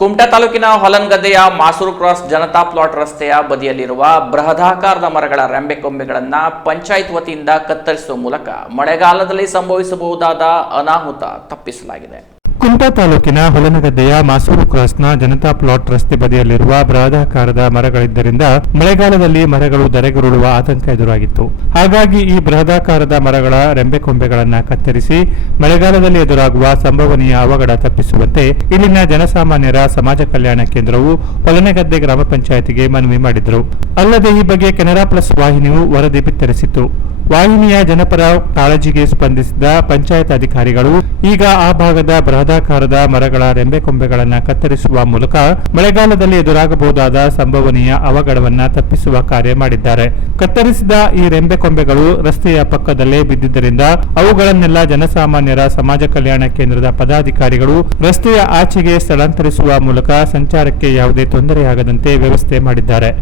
ಕುಮಟಾ ತಾಲೂಕಿನ ಹೊಲನ್ಗದ್ದೆಯ Masur cross Janata plot ರಸ್ತೆಯ ಬದಿಯಲ್ಲಿರುವ ಬೃಹದಾಕಾರದ ಮರಗಳ ರೆಂಬೆ ಕೊಂಬೆಗಳನ್ನು ಪಂಚಾಯತ್ ವತಿಯಿಂದ ಕತ್ತರಿಸುವ ಮೂಲಕ ಮಳೆಗಾಲದಲ್ಲಿ ಸಂಭವಿಸಬಹುದಾದ ಅನಾಹುತ ತಪ್ಪಿಸಲಾಗಿದೆ. ಕುಮಟಾ ತಾಲೂಕಿನ ಹೊಲನಗದ್ದೆಯ ಮಾಸೂರು ಕ್ರಾಸ್ನ ಜನತಾ ಪ್ಲಾಟ್ ರಸ್ತೆ ಬದಿಯಲ್ಲಿರುವ ಬೃಹದಾಕಾರದ ಮರಗಳಿದ್ದರಿಂದ ಮಳೆಗಾಲದಲ್ಲಿ ಮರಗಳು ಧರೆಗುರುಳುವ ಆತಂಕ ಎದುರಾಗಿತ್ತು. ಹಾಗಾಗಿ ಈ ಬೃಹದಾಕಾರದ ಮರಗಳ ರೆಂಬೆ ಕೊಂಬೆಗಳನ್ನು ಕತ್ತರಿಸಿ ಮಳೆಗಾಲದಲ್ಲಿ ಎದುರಾಗುವ ಸಂಭವನೀಯ ಅವಘಡ ತಪ್ಪಿಸುವಂತೆ ಇಲ್ಲಿನ ಜನಸಾಮಾನ್ಯರ ಸಮಾಜ ಕಲ್ಯಾಣ ಕೇಂದ್ರವು ಹೊಲನಗದ್ದೆ ಗ್ರಾಮ ಪಂಚಾಯತಿಗೆ ಮನವಿ ಮಾಡಿದರು. ಅಲ್ಲದೆ ಈ ಬಗ್ಗೆ ಕೆನರಾ ಪ್ಲಸ್ ವಾಹಿನಿಯು ವರದಿ ಬಿತ್ತರಿಸಿತ್ತು. ವಾಹಿನಿಯ ಜನಪರ ಕಾಳಜಿಗೆ ಸ್ಪಂದಿಸಿದ ಪಂಚಾಯತ್ ಅಧಿಕಾರಿಗಳು ಈಗ ಆ ಭಾಗದ ಬೃಹದಾಕಾರದ ಮರಗಳ ರೆಂಬೆ ಕೊಂಬೆಗಳನ್ನು ಕತ್ತರಿಸುವ ಮೂಲಕ ಮಳೆಗಾಲದಲ್ಲಿ ಎದುರಾಗಬಹುದಾದ ಸಂಭವನೀಯ ಅವಘಡವನ್ನು ತಪ್ಪಿಸುವ ಕಾರ್ಯ ಮಾಡಿದ್ದಾರೆ. ಕತ್ತರಿಸಿದ ಈ ರೆಂಬೆ ಕೊಂಬೆಗಳು ರಸ್ತೆಯ ಪಕ್ಕದಲ್ಲೇ ಬಿದ್ದಿದ್ದರಿಂದ ಅವುಗಳನ್ನೆಲ್ಲ ಜನಸಾಮಾನ್ಯರ ಸಮಾಜ ಕಲ್ಯಾಣ ಕೇಂದ್ರದ ಪದಾಧಿಕಾರಿಗಳು ರಸ್ತೆಯ ಆಚೆಗೆ ಸ್ಥಳಾಂತರಿಸುವ ಮೂಲಕ ಸಂಚಾರಕ್ಕೆ ಯಾವುದೇ ತೊಂದರೆಯಾಗದಂತೆ ವ್ಯವಸ್ಥೆ ಮಾಡಿದ್ದಾರೆ.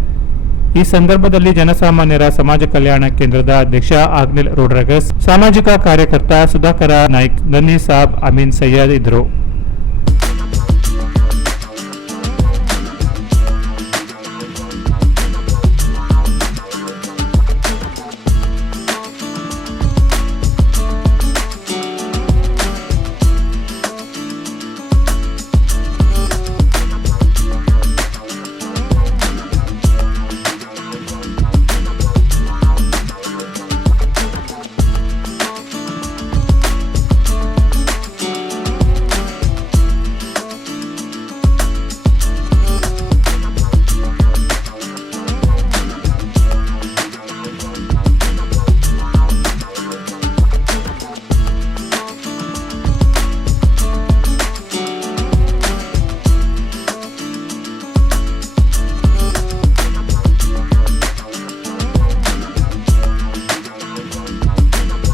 ಈ ಸಂದರ್ಭದಲ್ಲಿ ಜನಸಾಮಾನ್ಯರ ಸಮಾಜ ಕಲ್ಯಾಣ ಕೇಂದ್ರದ ಅಧ್ಯಕ್ಷ ಆಗ್ನಿಲ್ ರೋಡ್ರಗಸ್, ಸಾಮಾಜಿಕ ಕಾರ್ಯಕರ್ತ ಸುಧಾಕರ ನಾಯ್ಕ್ ದನ್ನಿ ಸಾಬ್ ಅಮೀನ್ ಸಯ್ಯದ್ ಇದ್ದರು.